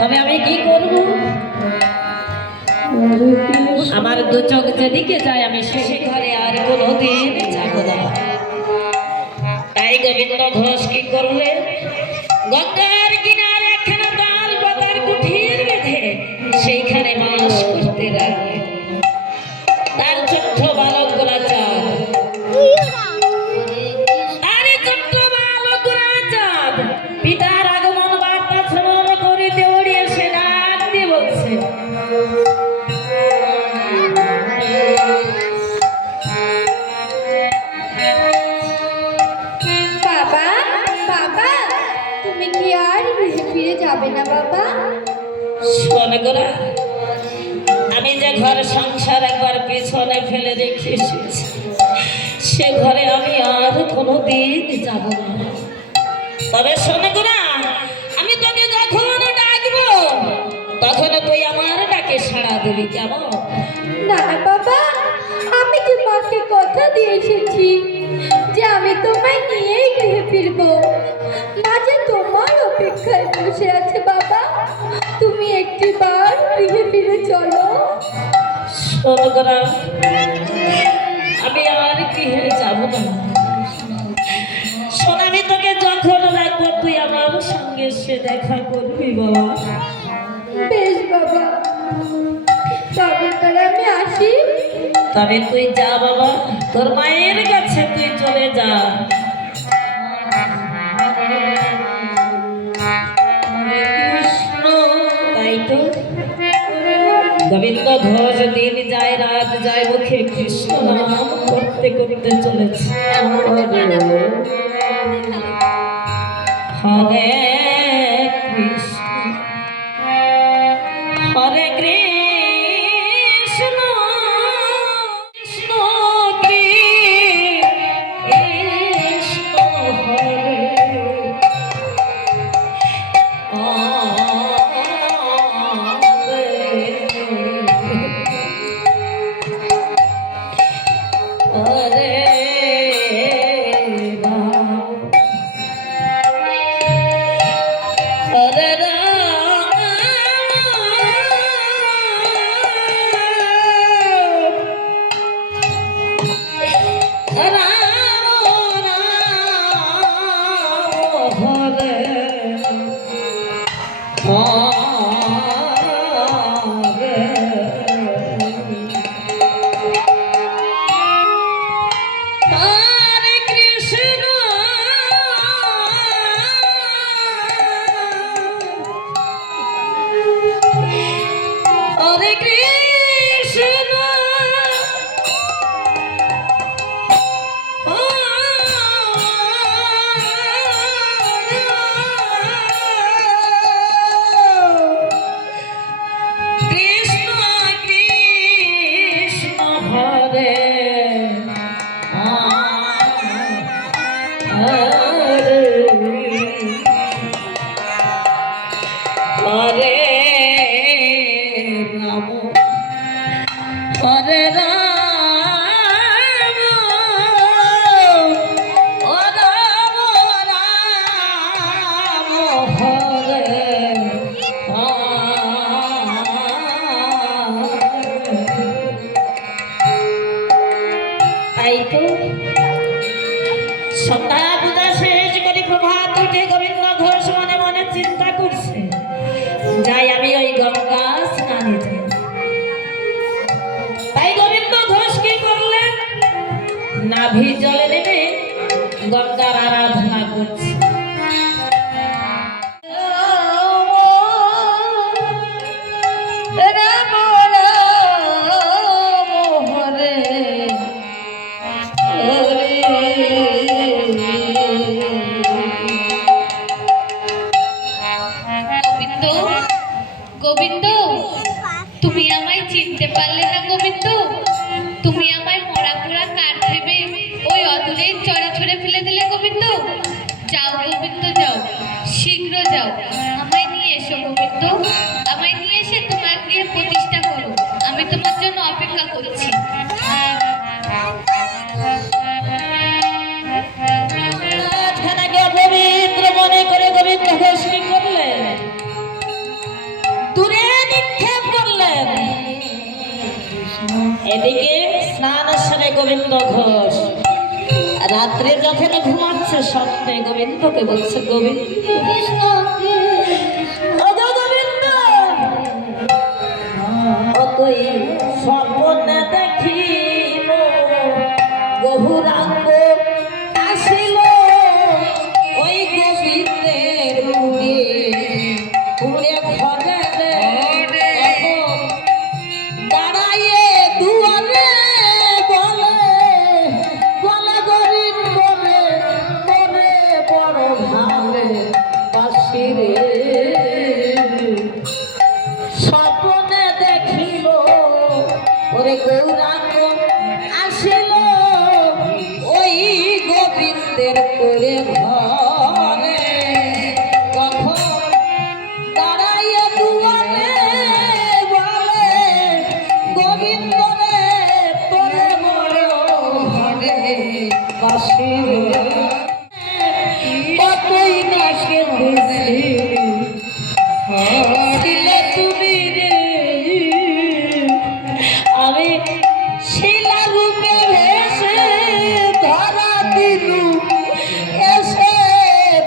তবে আমি কি করব? আমার দু চোখ যেদিকে যায় আমি সে ঘরে আর কোনোদিন যাব না। তাই গোবিন্দ ঘোষ কি করলে, গঙ্গার কিনারে একখানা তাল পাতার কুঠির বেঁধে সেইখানে বাস করতে লাগবে। তার ছোট্ট বালক গোলাচাঁদ, আরে ছোট্ট বালক গোলাচাঁদ পিতার আগমন বার্তা শ্রবণ করে দৌড়ে এসে ডাক দিয়ে বলছে, বাবা বাবা, তুমি কি আর ফিরে যাবে না বাবা? শোন গোরা, আমি যে ঘর সংসার একবার পেছনে ফেলে রেখে এসেছি, সে ঘরে আমি আর কোনোদিন যাব না। তবে শোন গোরা, আমি তোকে যখন ডাকবো তখন তুই আমার ডাকে সাড়া দিবি, কেমন? না না বাবা, আমি তোমাকে কথা দিয়ে এসেছি যে আমি তোমায় নিয়েই গৃহে ফিরবো। মা যে তোমার অপেক্ষায় বসে আছে বাবা, তুমি একটিবার গৃহে ফিরে চলো। শোন গোরা, আমি আর গৃহে যাব না। শোন, আমি তোকে যখন ডাকবো তুই আমার সঙ্গে সে দেখা করবি বাবা। বেশ বাবা, তবে তাহলে আমি আসি। তবে তুই যা বাবা, তোর মায়ের কাছে তুই চলে যা। কৃষ্ণ, তাই তো গোবিন্দ ঘোষ দিন যায় রাত যায় মুখে কৃষ্ণ নাম করতে করতে চলেছে। হরে কৃষ্ণ হরে কৃষ্ণ কৃষ্ণ কৃষ্ণ হরে হরে হরে তাই তো সন্ধ্যা পূজা শেষ করে প্রভাত উঠে গোবিন্দ ঘোষ মনে মনে চিন্তা করছে, যাই আমি ওই গঙ্গা স্নানে যাই। তাই গোবিন্দ ঘোষ কি করলেন, নাভি জলে নেমে গঙ্গার আরাধনা করছে। গোবিন্দ, তুমি আমায় চিনতে পারলে না গোবিন্দ? তুমি আমায় মরা পোড়া কাঠ ভেবে ওই অদূরের চরে ছড়ে ফেলে দিলে গোবিন্দ। যাও গোবিন্দ যাও, শীঘ্র যাও, আমায় নিয়ে এসো গোবিন্দ। আমায় নিয়ে এসে তোমার গৃহে প্রতিষ্ঠা করো, আমি তোমার জন্য অপেক্ষা করছি। পবিত্র মনে করে গোবিন্দ ঘোষ কি করলেন, গোবিন্দ ঘোষ রাত্রে যখন ঘুমাচ্ছে স্বপ্নে গোবিন্দকে বলছে, গোবিন্দ ওগো গোবিন্দ, অতই স্বপ্নে দেখিল গৌরাঙ্গ আসিল ওই গোবিন্দের পুরে পুরে ঘরে দাঁড়াইয়ে দুয়ারে বলে বলে গোবিন্দ রে মনে বড় ভাবে বাসি রে। স্বপ্নে দেখিল ওরে গৌরাঙ্গ আসিল ওই গোবিন্দের করে ঘরে, কখন দাঁড়াইয়া দুয়ারে বলে গোবিন্দ রে তোরে বড় ঘরে বাসি রে। কতই না কেঁদেছি দিলে তুমি রে, আমি শিলা রূপে ভেসে ধরা দিলু এসে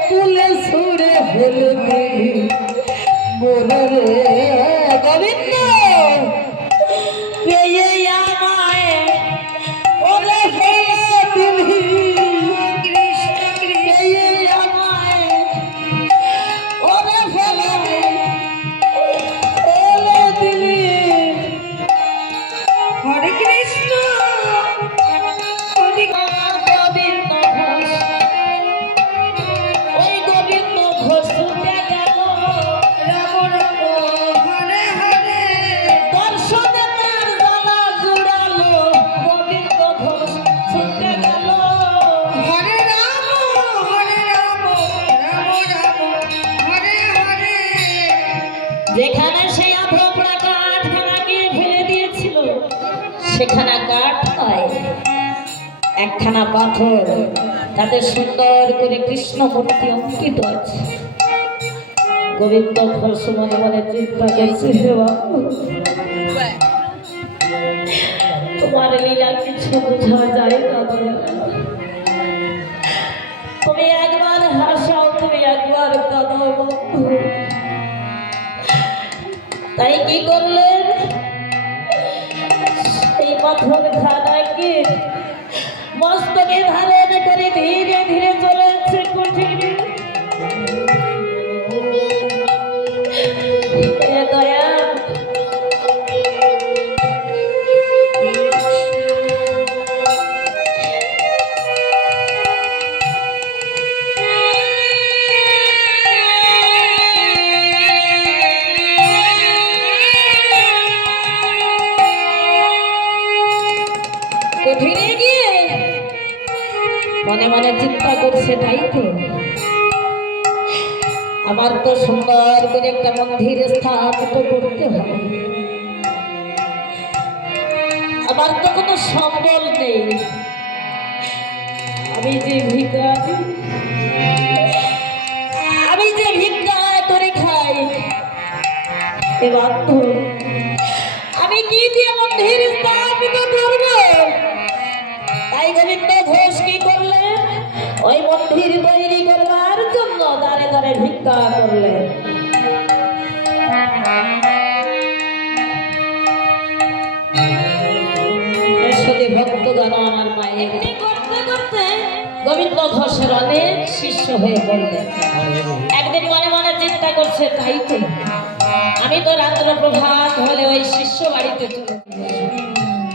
তুলে ছুড়ে ফেলবে মোরে গোবিন্দ পেয়ে আমায় ওরে ফেলে দিলি কৃষ্ণ পেয়ে আমায় ওরে ফেলে দিলি। হরে কৃষ্ণ হরে গোবিন্দ ঘোষ, ওই গোবিন্দ ঘোষ ছুটে গেল রাম রাম হরে হরে, দর্শনে তার গলা জুড়ালো গোবিন্দ ঘোষ ছুটে গেল হরে রাম রাম রাম হরে হরে। যেখানে সেই আভ্রপড়া কাঠখানা গিয়ে ফেলে দিয়েছিল সেখানে কাঠ নয়, একখানা পাথর, তাতে সুন্দর করে কৃষ্ণ মূর্তি অঙ্কিত আছে। গোবিন্দ ঘোষ মনে মনে চিন্তা করছে, হে বাবু তোমার লীলা কিছু বোঝা যায় না দয়া। তুমি একবার হাসাও, তুমি একবার কাঁদাও বাবু। তাই কি করলেন, এই পাথর খানাকে মস্তকে ধারণ করে ধীরে ধীরে চলেছে কুঠিরে। হে দয়া, কুঠিরে গিয়ে মনে মনে চিন্তা করছে, তাই তো আমার তো সুন্দর করে একটা মন্দির স্থাপিত করতে হবে, আমার তো কোনো সম্বল নেই, আমি যে ভিখারি, আমি যে ভিক্ষা করে খাই, এবার তো আমি কি দিয়ে মন্দির স্থাপিত করব। তাই গোবিন্দ ঘোষ কি করলেন, ওই মন্দির তৈরি করবার জন্য দাঁড়ে দাঁড়ে ভিক্ষা করলেন। ভক্তগণ আমার মায়ের করতে করতে গোবিন্দ ঘোষের অনেক শিষ্য হয়ে পড়লেন। একদিন মনে মনে চিন্তা করছে, তাই তো আমি তো রাত্র প্রভাত হলে ওই শিষ্য বাড়িতে চলে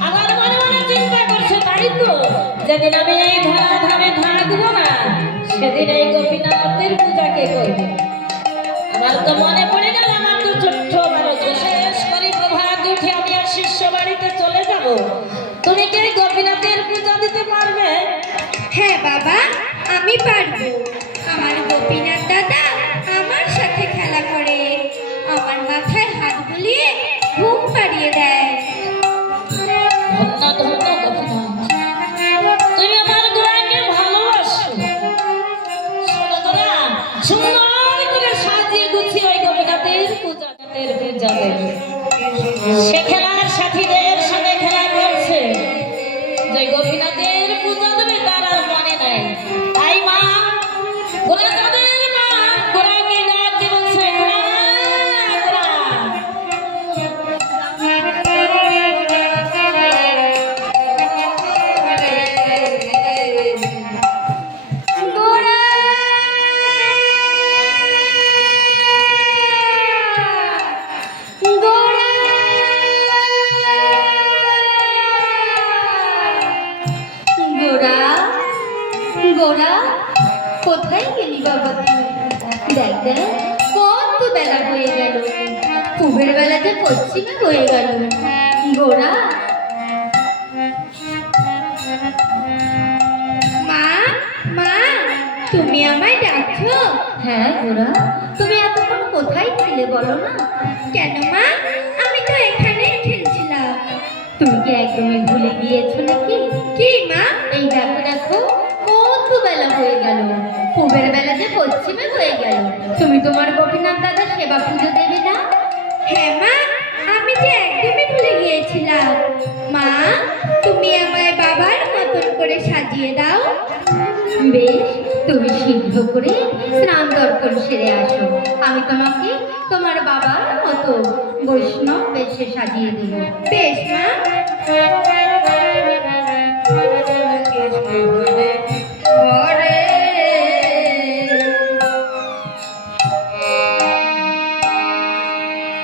আমার মনে মনে চিন্তা করছে, তাই তো যেদিন আমি এই ধরাধামে থাকবো না সেদিন এই গোপীনাথের পূজা কে করবে। আমার তো মনে পড়ে গেল আমার তো ছোট্ট বালক, শেষ করে প্রভাত উঠে আমি আর শিষ্য বাড়িতে চলে যাব। তুমি কি গোপীনাথের পূজা দিতে পারবে? হ্যাঁ বাবা, আমি পারবো। আমার গোপীনাথ দাদা আমার সাথে খেলা করে, আমার মাথায় হাত বুলিয়ে ঘুম পাড়িয়ে দেয়। ধন্য ধন্য গোপীনাথ, তুমি আমার গোড়াকে ভালোবাসো। সুন্দর করে সাজিয়ে গুছিয়ে ওই গোপীনাথের পূজা দেবে। সে খেলার সাথীদের সাথে খেলা করছে, যে গোপী যে পশ্চিমে বয়ে গেল। গোরা, মা, মা, তুমি আমায় ডাকছো? হ্যাঁ গোরা, তুমি এতক্ষণ কোথায় ছিলে বলো না? কেন মা, আমি তো এখানেই খেলছিলাম। তুমি কি একদমই ভুলে গিয়েছো নাকি? কি মা? এই দেখো দেখো, কত বেলা হয়ে গেল, পূবের বেলা যে পশ্চিমে হয়ে গেল। তুমি তোমার গোপীনাথ দাদার সেবা পুজো দেবে না? হ্যাঁ মা, আমি যে একদমই ভুলে গিয়েছিলাম। মা, তুমি আমায় বাবার মতন করে সাজিয়ে দাও। বেশ, তুমি শীঘ্র করে স্নান দর্পণ সেরে আসো, আমি তোমাকে তোমার বাবার মতো বৈষ্ণব বেশে সাজিয়ে দেব। বেশ মা।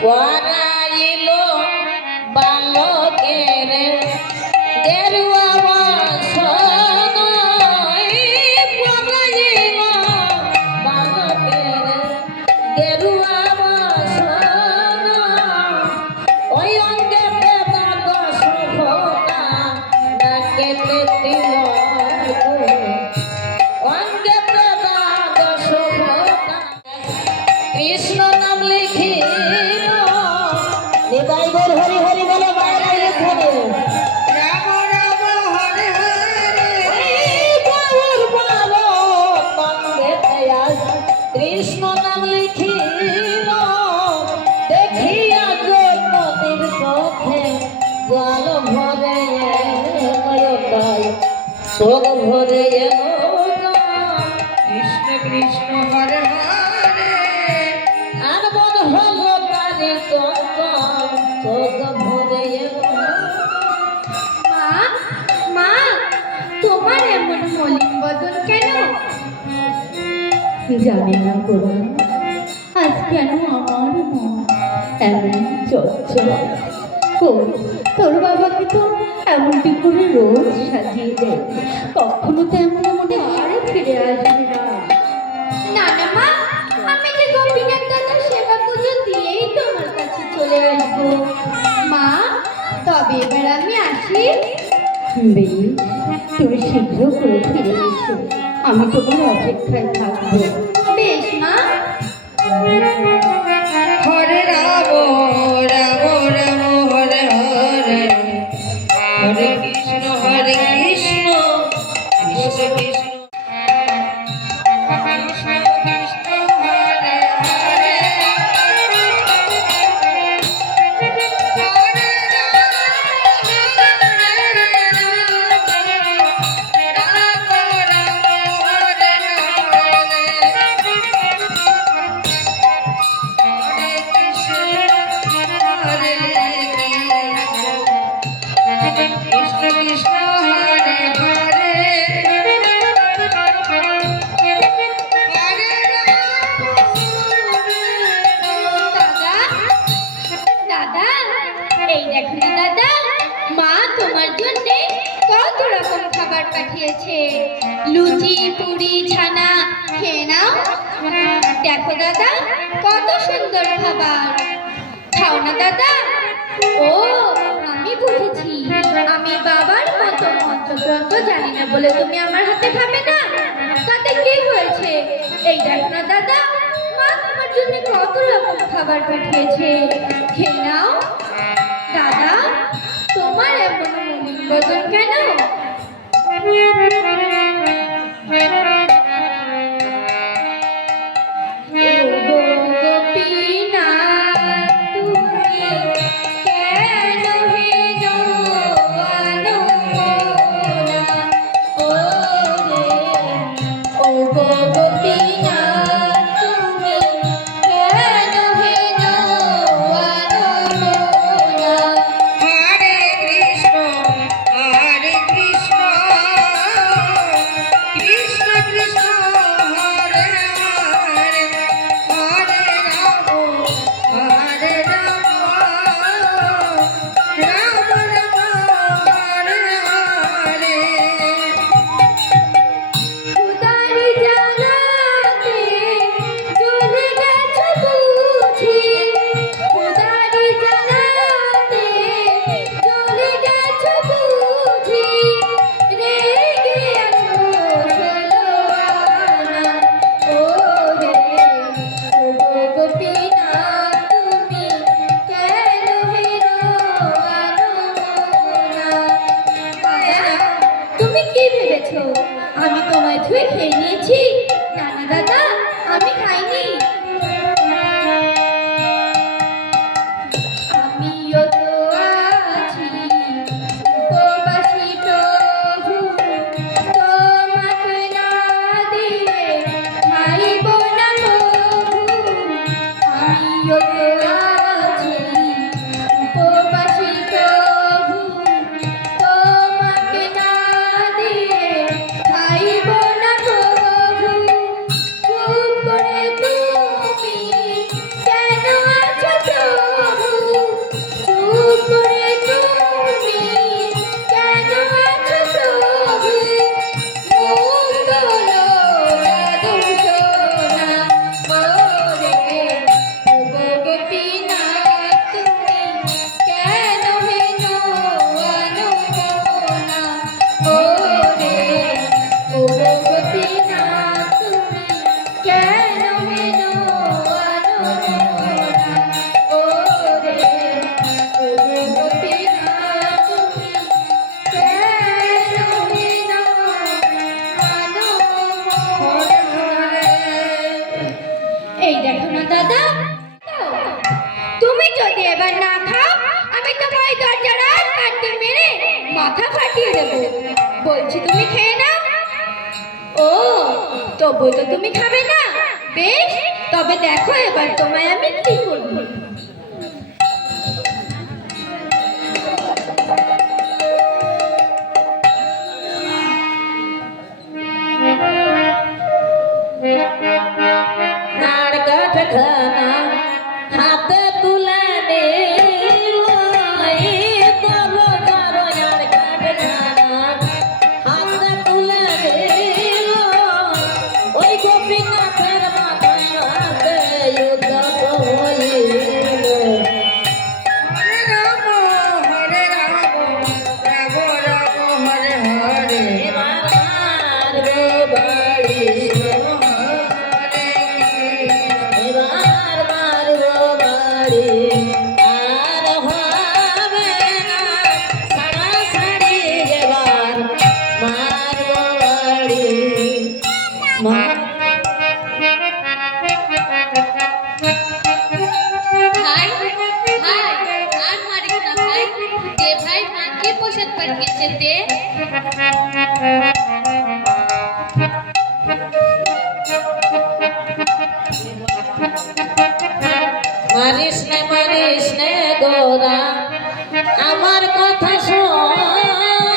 পরাইল বালকের গেরুয়া বাসন, পরাইল বালকের গেরুয়া বাসন, ওই অঙ্গে দ্বাদশ ফোঁটা নাকেতে তিলক, অঙ্গে দ্বাদশ ফোঁটা কৃষ্ণ নাম লিখিল, নিতাই গৌর হরি হরি বলে বাইরে লিখবে, রাম রাম হরে হরে, গৌর বলো নন্দে দয়াল, কৃষ্ণ নাম লিখিল, দেখিয়া জগতের চোখে জল ভরে নয়তায় শোক ভরে এলো কৃষ্ণ কৃষ্ণ হরে হরে, আর মন হলো তারে চঞ্চল চোখ ভরে এলো। মা, মা, তোমার এমন মলিন বদন কেন? জানি না গোরা, আজ কেন আমার মন এমন চঞ্চল। কই, তোর বাবাকে তো এমনটি করে রোজ সাজিয়ে দেয়, কখনো তো এমন মনে আর ফিরে আসবে না। না না মা, আমি যে গোপীনাথ দাদার সেবা পুজো দিয়েই তোমার কাছে চলে আসবো। মা, তবে এবার আমি আসি। বেশ, তুমি শীঘ্র করে ফিরে এসো, আমি তোমার অপেক্ষায় থাকবো। বেশ মা। হরে রাম রাম রাম হরে হরে, হরে কৃষ্ণ কৃষ্ণ কৃষ্ণ কৃষ্ণ কৃষ্ণ হরে হরে, হরে কৃষ্ণ কৃষ্ণ হরে হরে, দাদা, এই দেখো না দাদা, মা তোমার জন্য কত রকম খাবার পাঠিয়েছে। লুচি, পুরি, ছানা, খেয়ে নাও। দেখো দাদা, কত সুন্দর খাবার। খাও না দাদা। ও, আমি বুঝেছি, আমি বাবার মতো মন্ত্রতন্ত্র জানি না বলে তুমি আমার হাতে খাবে না। তাতে কি হয়েছে? এই দেখো না দাদা, মা তোমার জন্য কত রকম খাবার পাঠিয়েছে, খেয়ে নাও। দাদা, তোমার এমন মলিন বদন কেন? ওগো গোপীনাথ, তুমি কেন হেনো আনমনা? ওগো গোপীনাথ, তুমি কেন হেনো আনমনা? হরে কৃষ্ণ কৃষ্ণ আমিও তো আছি উপবাসী প্রভু, তোমাকে না দিয়ে খাইব না প্রভু। চুপ করে তুমি কেন আছো প্রভু, চুপ করে তুমি কেন আছো প্রভু। মুখ তোলো যাদব সোনা মোরে, ওগো গোপীনাথ তুমি কেন হেন অনুমনা ওরে, ওগো গোপীনাথ তুমি কেন হেন অনুমনা ওরে, ওগো গোপীনাথ তুমি কেন হেন অনুমনা। এই দেখো না দাদা, তুমি যদি এবার না খাও আমি তোমার এই দরজার আর কাটতে মেরে মাথা ফাটিয়ে দেব। বলছি তুমি খেয়ে নাও। ও তবু তো তুমি খাবে না, বেশ তবে দেখো এবার তোমায় আমি কি করব। নাড় কাঠ খানা হাতে তুলে নিল, এই তরো তরো নাড় কাঠ খানা হাতে তুলে নিল, ওই গোপীনাথের মাথায় হাতে যুদ্ধ হইল। হরে রাম রাম রাম হরে হরে, এবার মারবে বাড়ি এবার মারবো বাড়ি, আর হবে না সাড়াসাড়ি, এবার মারবো বাড়ি। ভাই ভাই আর মারিস না ভাই, দে ভাই মাকে প্রসাদ পাঠিয়েছে দে। মারিস নে গোরা, আমার কথা শোন,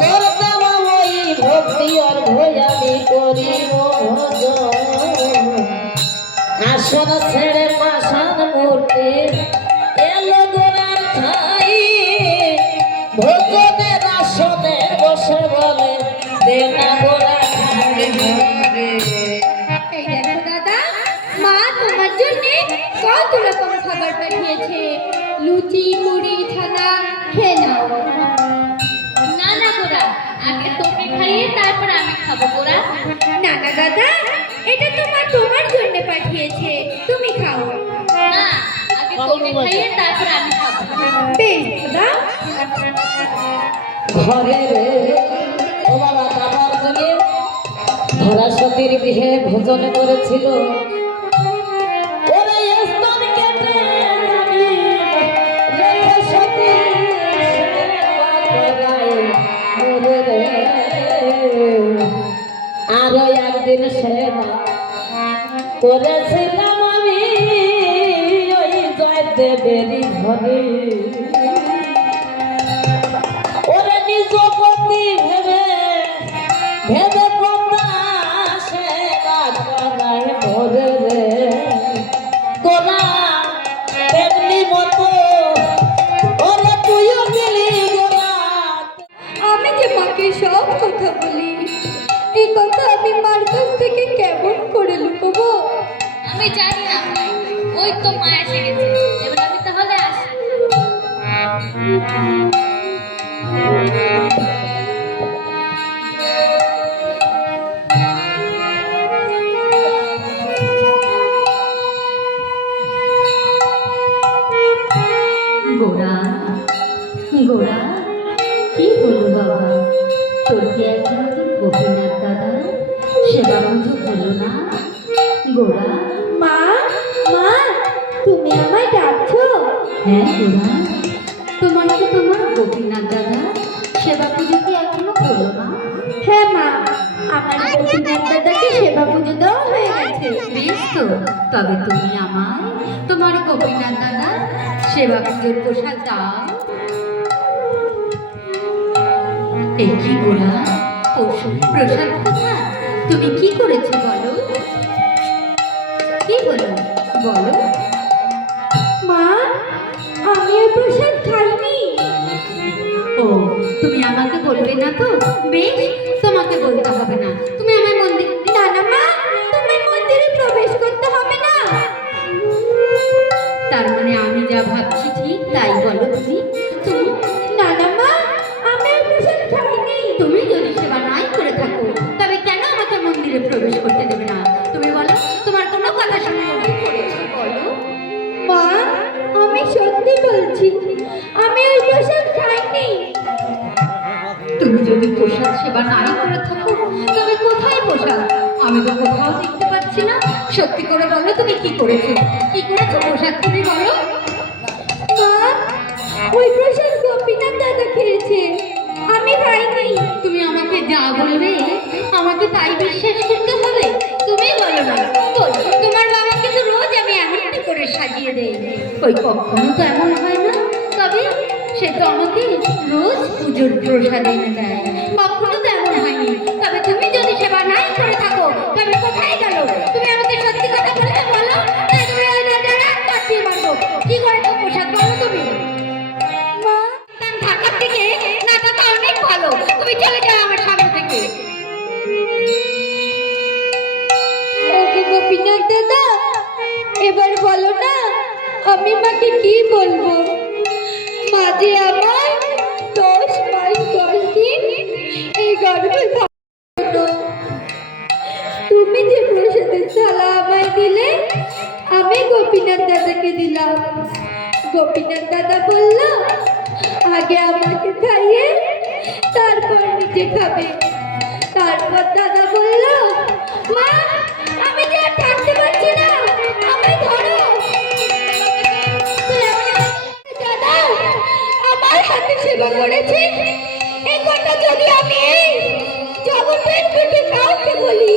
তোর দেওয়া ওই ভক্তি আর ভয়ামি করি আসন ছেড়ে পাষাণ মূর্তি এলো গোরার ঠাই, ভোজনের আসনে বসে বলে দে না গোরা খাই ঘরে। এই দেখো দাদা, মা তোমার জন্য কত রকম খাবার পাঠিয়েছে, লুচি মুড়ি ছানা, খেয়ে নাও। না না গোরা, আগে তোকে খাইয়ে তারপর আমি খাবো গোরা। না না দাদা, এটা তোমার জন্য পাঠিয়েছে, তুমি খাও। না আগে তোকে খাইয়ে তারপর আমি খাবো। বেশ দাদা। ঘরে রে ও বাবা কাবার জন্য ধরা সতীর বিহে ভোজন করেছিল, ওরে স্তন কেটে যাবি, রেখে সতী ওরে রে। আরো একদিন সেবা করেছিলাম আমি ওই জয়দেবেরই ঘরে, ওরে নিজ গতি ভেবে ভেবে কন্যা সেবা করায় মোরে রে গোলা, তেমনি মতো ওরে তুইও গেলি গোলা। আমি যে মাকে সব কথা বলি, এই কথা আমি মার কাছ থেকে কেমন করে লুকোবো? আমি জানি না ভাই, ওই তো মা এসে গেছে, এবার আমি তাহলে আসি। গোরা, গোরা, কি হলো বাবা? তোর কি এখনো তোর গোপীনাথ দাদা সেবা পুজো হলো না? গোরা, মা, মা, তুমি আমায় ডাকছো? হ্যাঁ গোরা, তোমাকে তোমার গোপীনাথ দাদা সেবা পুজো কি এখনো হলো না? হ্যাঁ মা, আমার গোপীনাথ দাদাকে সেবা পুজো দেওয়া হয়ে গেছে। বেশ তো, তবে তুমি আমায় তোমার গোপীনাথ দাদা সেবা পুজোর প্রসাদ দাও। এই কি গোড়া, প্রসাদ কোথায়? তুমি কি করেছো বলো, কি হলো বলো। মা, আমি ওই প্রসাদ খাইনি। ও, তুমি আমাকে বলবে না তো? বেশ, তোমাকে বলতে হবে না। তুমি আমার মন্দির, না না মা, তুমি মন্দিরে প্রবেশ করতে হবে না। তার মানে আমি যা ভাবছি ঠিক তাই বলো তুমি? তুমি, না না মা, আমি ওই প্রসাদ খাইনি। তুমি যদি সেবা নাই করে থাকো তবে কেন আমাকে মন্দিরে প্রবেশ করতে দেবে না? তুমি বলো, তোমার কোনো কথা শুনে কি করেছো বলো। মা, আমি সত্যি বলছি, আমি ওই প্রসাদ খাইনি। তুমি যদি প্রসাদ সেবা নাই করে থাকো তবে কোথায় প্রসাদ? আমি তো কোথাও দেখতে পাচ্ছি না। সত্যি করে বলো, তুমি কি করেছো? কি করেছো প্রসাদ তুমি বলো। মা, ওই প্রসাদ গোপীনাথ দাদা খেয়েছে, আমি খাইনি। তুমি আমাকে যা বলবে আমাকে তাই বিশ্বাস করতে হবে? তুমি বলো না, বল, তোমার বাবাকে তো রোজ আমি এমনটি করে সাজিয়ে দেই। ওই কখনো তো এমন হয় না। তবে সে তো আমাকে রোজ পুজোর প্রসাদ এনে দেয়, কখনো তো এমন হয়নি। তবে তুমি যদি সেবা নাই করে থাকো তবে কোথায় গেল? তুমি আমাকে সত্যি কথা বলতে বলো, না তুমি ওই দাদারা কাটিয়ে মারবো। কি করেছো প্রসাদ বলো তুমি। মা, থাকার থেকে না থাকা অনেক ভালো। তুমি চলে যাও আমার সামনে থেকে। গোপীনাথ দাদা, এবার বলো না, আমি মাকে কি বলবো? মা যে আমার 10 মাস 10 দিন এই গর্ভে থাকলো। তুমি যে প্রসাদের থালা আমায় দিলে, আমি গোপীনাথ দাদাকে দিলাম। গোপীনাথ দাদা বলল আগে আমাকে খাইয়ে তারপর নিজে খাবে। তারপর দাদা বলল, মা, আমি যে আর থাকতে পারছি না, আমায় ধরো। দাদা আমার হাতে সেবা করেছে, এই কথা যদি আমি এই জগতের পেটে কাউকে বলি,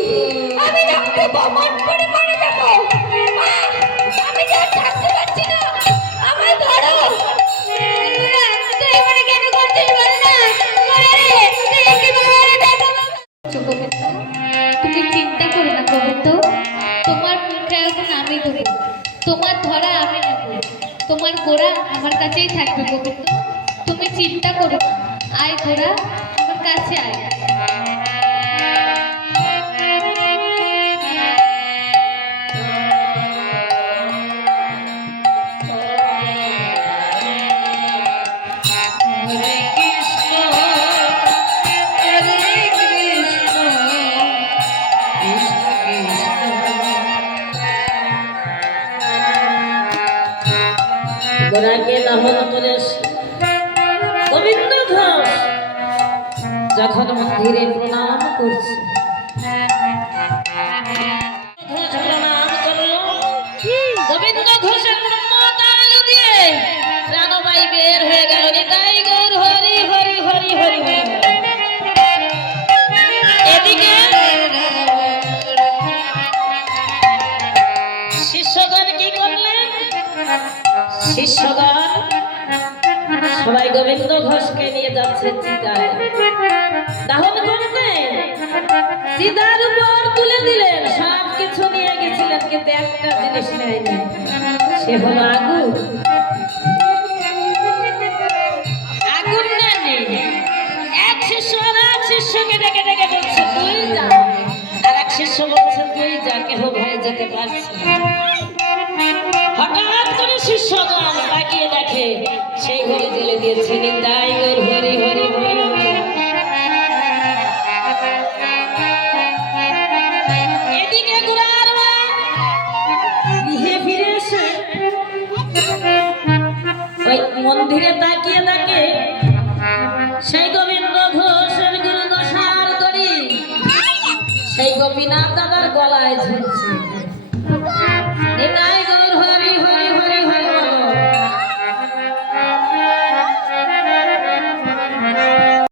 আমি রক্ত বমন করে মারা যাবো। মা, আমি যে আর থাকতে পারছি না, আমায় ধরো। তুই এবারে কেন করছিস বল না? তুমি চিন্তা করো না গোবিন্দ, তোমার মুখে এখন আমি দেবো, তোমার ধরা আমি নেব, তোমার গোড়া আমার কাছেই থাকবে গোবিন্দ। তুমি চিন্তা করো না, আয় গোড়া আমার কাছে আয়। হরে কৃষ্ণ হরে কৃষ্ণ কৃষ্ণ কৃষ্ণ। গোরাকে দাহন করে গোবিন্দ ঘোষ যখন মন্দিরে প্রণাম করছে, ঘোষ প্রণাম করলো। গোবিন্দ ঘোষের ব্রহ্মতালু দিয়ে প্রাণবায়ু বের হয়ে গেল। নিতাই গৌর হরি হরি হরি হরি হরি। এদিকে শিষ্যগণ কি করলেন? শিষ্যগণ সবাই গোবিন্দ ঘোষকে নিয়ে যাচ্ছে চিতায় দাহন করতে। চিতার উপর তুলে দিলেন, সব কিছু নিয়ে গেছিলেন, কিন্তু একটা জিনিস নেয়নি, সে হলো আগুন। আগুন নেয়নি। এক শিষ্য আর এক শিষ্যকে ডেকে ডেকে বলছে তুই যা, আর এক শিষ্য বলছে তুই যা, কেহ ভয়ে যেতে পারছে না। হঠাৎ করে শিষ্যগণ তাকিয়ে দেখে সেই ঘরে জেলে দিয়েছে। নিতাই গৌর হরি হরি হরি হরি। এদিকে গোরার মা গৃহে ফিরে এসে ওই মন্দিরে তাকিয়ে দেখে সেই গোবিন্দ ঘোষের গুরু দশার দড়ি সেই গোপীনাথ দাদার গলায় ঝুলছে। নিতাই